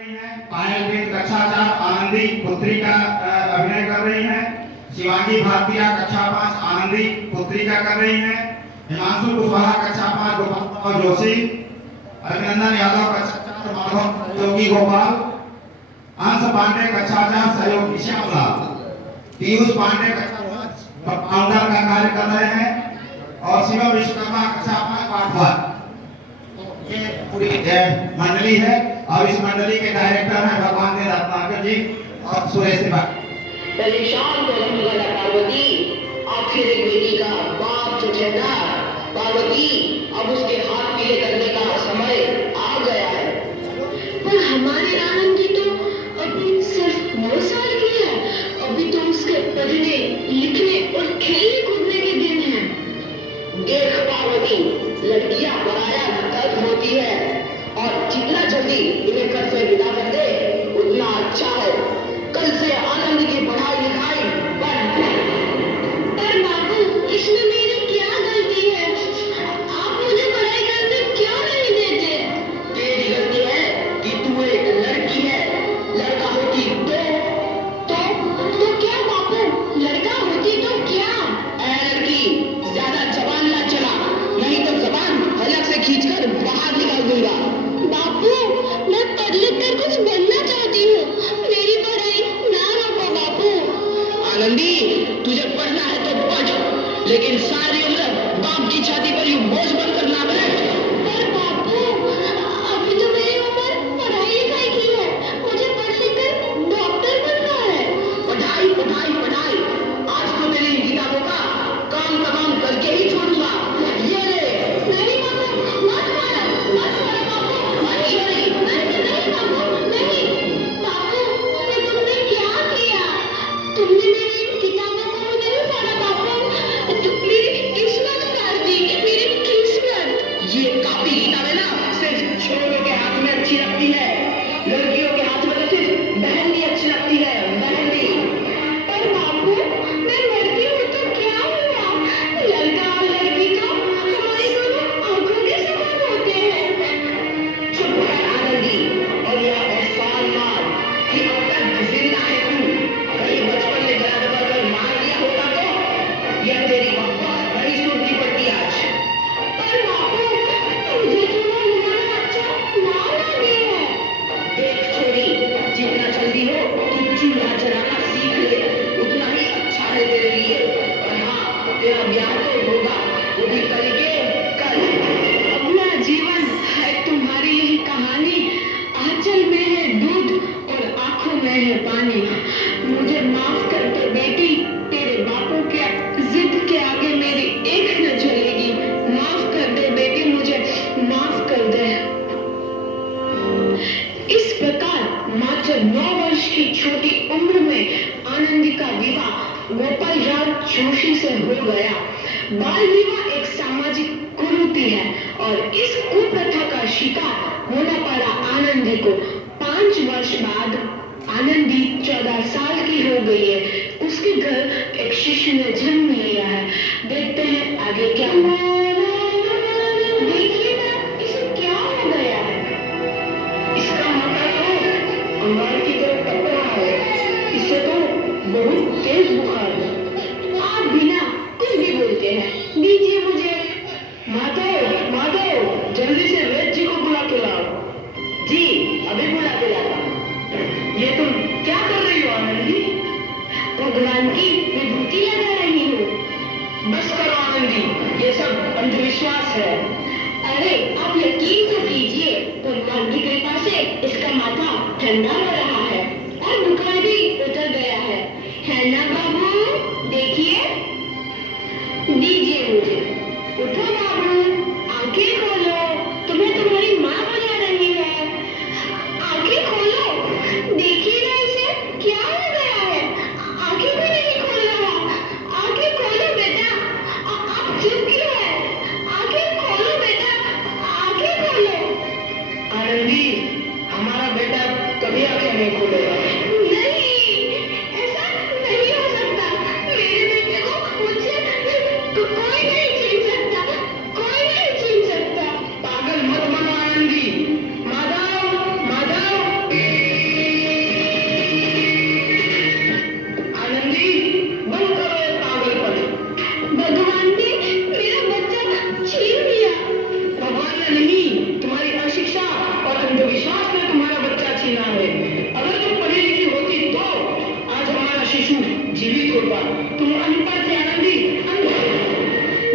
रही हैं। पायल बिंद कक्षा 4 आनंदी पुत्री का अभिनय कर रही हैं। शिवांगी भारतीय कक्षा 5 आनंदी पुत्री का कर रही हैं। हिमांशु कुशवाहा कक्षा 5 गोपाल जोशी। अभिनंदन यादव कक्षा 4 माधव जोगी गोपाल। अंश पांडे कक्षा 4 सहयोगी श्यामलाल। पीयूष पांडे कक्षा 5 फाउंडर का कार्य कर रहे हैं और शिवम विश्वकर्मा कक्षा 5 पाठवार। ये पूरी मंडली है और इस मंडली के डायरेक्टर हैं भगवान देव रत्नाकर जी और सुरेश तिवारी। परेशान तो रहने वाला पार्वती, आखिर एक बेटी का बाप जो ठहरा। पार्वती, अब उसके हाथ पीले करने का समय आ गया है। पर हमारे आनंद जी तो अभी सिर्फ 9 साल की है। अभी तो उसके पढ़ने लिखने और खेलने कूदने के दिन हैं। देख पार्वती, लड़कियां पराया दर्द होती है और जितना जल्दी इन्हें घर से विदा कर दे उतना अच्छा है। कल से आनंद की पढ़ाई लिखाई बंद। पर बाबू, इसमें मेरी क्या गलती है? आप मुझे पढ़ाई करने क्यों नहीं देते? तेरी गलती है कि तू एक लड़की है। लड़का होती तो क्या बाबू? लड़का होती तो क्या? लड़की, ज्यादा जबान ना चला, नहीं तो जबान हलक से खींचकर बाहर निकाल दूंगा। बाबू, मैं पढ़ लिख कर कुछ बनना चाहती हूँ। मेरी पढ़ाई ना रोको बाबू। आनंदी, तुझे पढ़ना है तो पढ़, लेकिन सारी उम्र बाप की छाती पर यूं बोझ बनकर ना बैठ। पर बाबू, अभी तो मेरी उम्र पढ़ाई लिखाई की है। मुझे पढ़ लिख कर डॉक्टर बनना है। पढ़ाई पढ़ाई पढ़ाई, आज तो तेरी किताबों का काम तमाम करके ही छोड़ूंगा। ये ले। नहीं बाबू, मत मारो बाबू, मत छोड़िए। नहीं बाबू, नहीं। बाबू, ये तुमने क्या किया? तुमने मेरी किताबों को मुझे नहीं पढ़ा बाबू। मेरी किस्मत काट दी, मेरी किस्मत। ये कापी किताबें ना सिर्फ छोरों के हाथ में अच्छी लगती है, लड़कियों के हाथ में तो सिर्फ मेहंदी अच्छी लगती है, मेहंदी। पर बाबू, मैं लड़की हूँ तो क्या हुआ? लड़का और लड़की तो हमारी दोनों आंखों के समान होते हैं। चुप कर आनंदी, और यह एहसान मान कि अब तक जिंदा है तू। कहीं बचपन में जरा दबाकर मार दिया होता तो यह तेरी बकवास बड़ी सुनती पड़ती आज। पर बाबू, मुझे तुम्हारा नाम अच्छा ना लगे है। देख छोरी, जितना जल्दी हो तू चूल्हा जलाना सीख ले, उतना ही अच्छा है तेरे लिए। और हाँ, तेरा ब्याह तो होगा, वो भी कल के कल। अपना जीवन है तुम्हारी यही कहानी। आंचल में है दूध और आंखों में है पानी। मुझे माफ कर दे बेटी, तेरे बापों के जिद के आगे मेरी एक न चलेगी। माफ कर दे बेटी, मुझे माफ कर दे। इस प्रकार मात्र 9 वर्ष की छोटी उम्र में आनंदी का विवाह गोपाल राव जोशी से हो गया। बाल विवाह एक सामाजिक कुरीति है और इस कुप्रथा का शिकार होना पड़ा आनंदी को। 5 वर्ष बाद आनंदी 14 साल की हो गई है। उसके घर एक शिशु ने जन्म लिया है। देखते हैं आगे क्या हुआ। देखिए ना, इसे क्या हो गया है? इसका माथा तो अंगार की तरह कप रहा है। इसे तो बहुत तेज बुखार है। आप बिना कुछ भी बोलते हैं। दीजिए मुझे। माधव, माधव, जल्दी से वैद्य जी को बुला के लाओ। जी, अभी बुला के लाता हूँ। ये तुम क्या कर रही हो आनंदी? भगवान की विभूति लगा रही हूँ। बस करो आनंदी, ये सब अंधविश्वास है। अरे आप यकीन तो कीजिए, भगवान की कृपा से इसका माथा ठंडा हो रहा है और बुखार भी उतर गया है ना बाबू? देखिए, दीजिए मुझे। उठो बाबू, आंखें खोलो। तुम्हें तुम्हारी माँ बुला रही है। आंखें खोलो, देखिए ना इसे क्या हो गया है। आंखें भी नहीं खोल रहा। आंखें खोलो बेटा। आप चुप क्यों है? आंखें खोलो बेटा, आंखें खोलो। आनंदी, हमारा बेटा कभी आंखें नहीं खोलेगा। नहीं, ऐसा नहीं हो सकता। मेरे बेटे को मुझसे कोई नहीं छीन सकता, कोई नहीं छीन सकता। पागल मत बनो आनंदी। माधव, माधव। नहीं, तुम्हारी अशिक्षा और अंधविश्वास ने तुम्हारा बच्चा छीना है। अगर तुम पढ़ी लिखी होती तो आज हमारा शिशु जीवित होता। तुम अनपढ़ थे आनंदी, अनपढ़।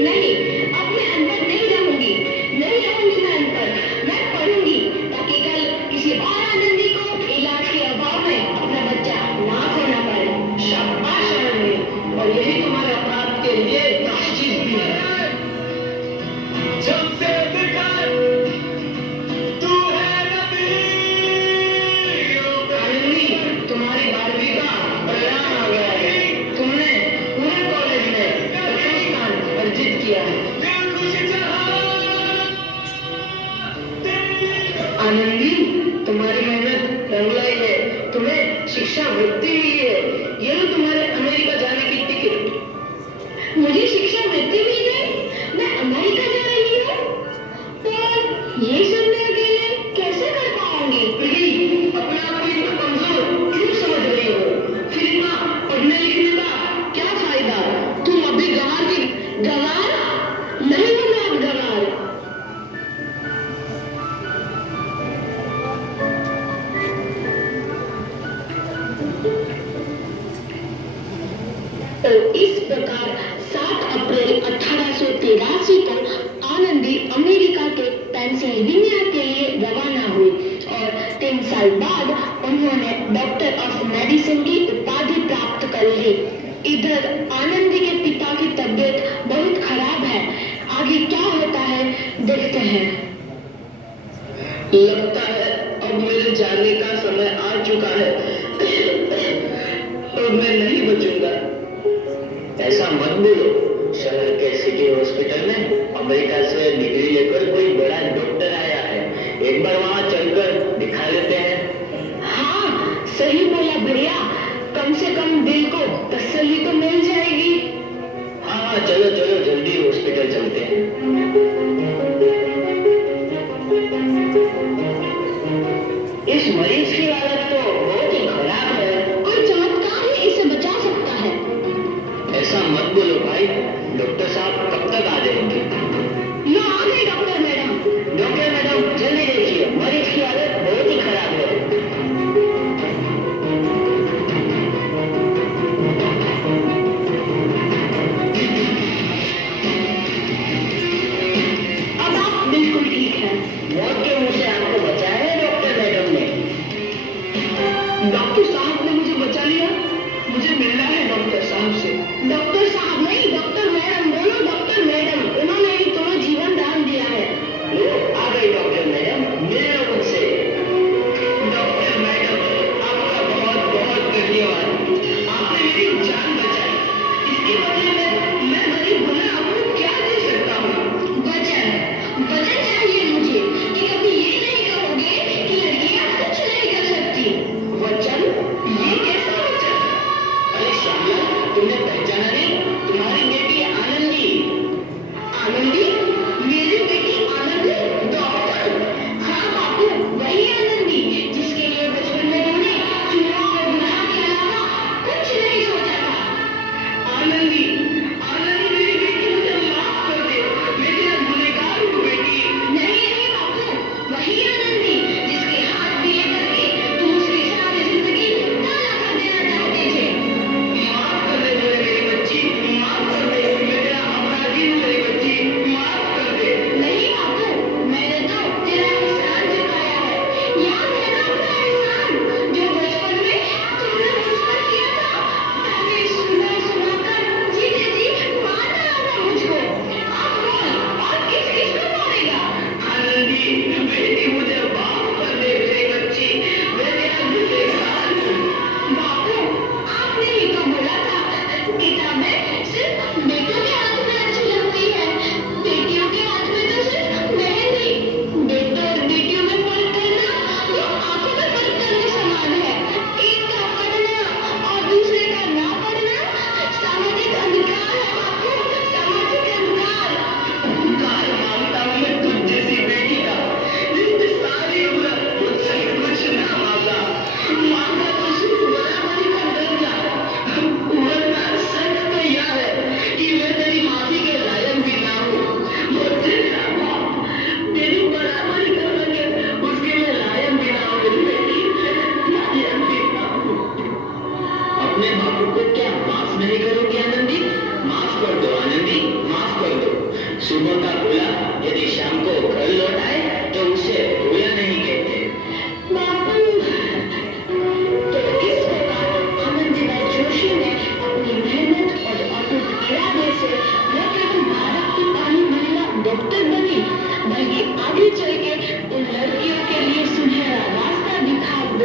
नहीं, अब मैं अनपढ़ नहीं रहूंगी, नहीं रहूंगी मैं अनपढ़। मैं पढ़ूंगी ताकि कल किसी और आनंदी को इलाज के अभाव में अपना बच्चा ना खोना पड़े। शाबाश आनंदी, और यही तुम्हारे अपराध के लिए प्रायश्चित भी है। जब से देखा तू है नबी। आनंदी, तुम्हारी 12वीं का परिणाम आ गया है। तुमने पूरे कॉलेज में प्रथम स्थान अर्जित किया है। दिल खुश जहां आनंदी, तुम्हारी मेहनत रंग लाई है। तुम्हें शिक्षा वृत्ति मिली है। ये लो तुम्हारे अमेरिका जाने की टिकट। मुझे शिक्षा वृत्ति मिल गई, मैं अमेरिका जा रही हूँ। पर ये सब मैं अकेले कैसे कर पाऊंगी? बेटी, अपने आप को इतना कमजोर क्यों समझ रही हो? फिर इतना पढ़ने लिखने का क्या फायदा? तुम अभी गंवार की गंवार नहीं हूँ मैं अब गंवार। तो इस प्रकार 7 अप्रैल 1883 को आनंदी अमेरिका के पेंसिल्वेनिया के लिए रवाना हुई और 3 साल बाद उन्होंने डॉक्टर ऑफ मेडिसिन की उपाधि प्राप्त कर ली। इधर आनंदी के पिता की तबीयत बहुत खराब है। आगे क्या होता है देखते हैं। लगता है अब मेरे जाने का समय आ चुका है और मैं नहीं बचूंगा। ऐसा मत बोलो। शहर के सिटी हॉस्पिटल में अमेरिका से डिग्री लेकर कोई बड़ा डॉक्टर आया है। एक बार वहाँ चलकर दिखा लेते हैं। हाँ, सही बोला भैया, कम से कम दिल को तसल्ली तो मिल जाएगी। हाँ, चलो चलो जल्दी हॉस्पिटल चलते हैं। इस मरीज की हालत तो बहुत ही खराब है। कोई चमत्कार ही इसे बचा सकता है। ऐसा मत बोलो भाई। डॉक्टर साहब कब तक आ जाएंगे? लो आ गई डॉक्टर मैडम।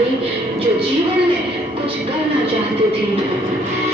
गई जो जीवन में कुछ करना चाहते थे।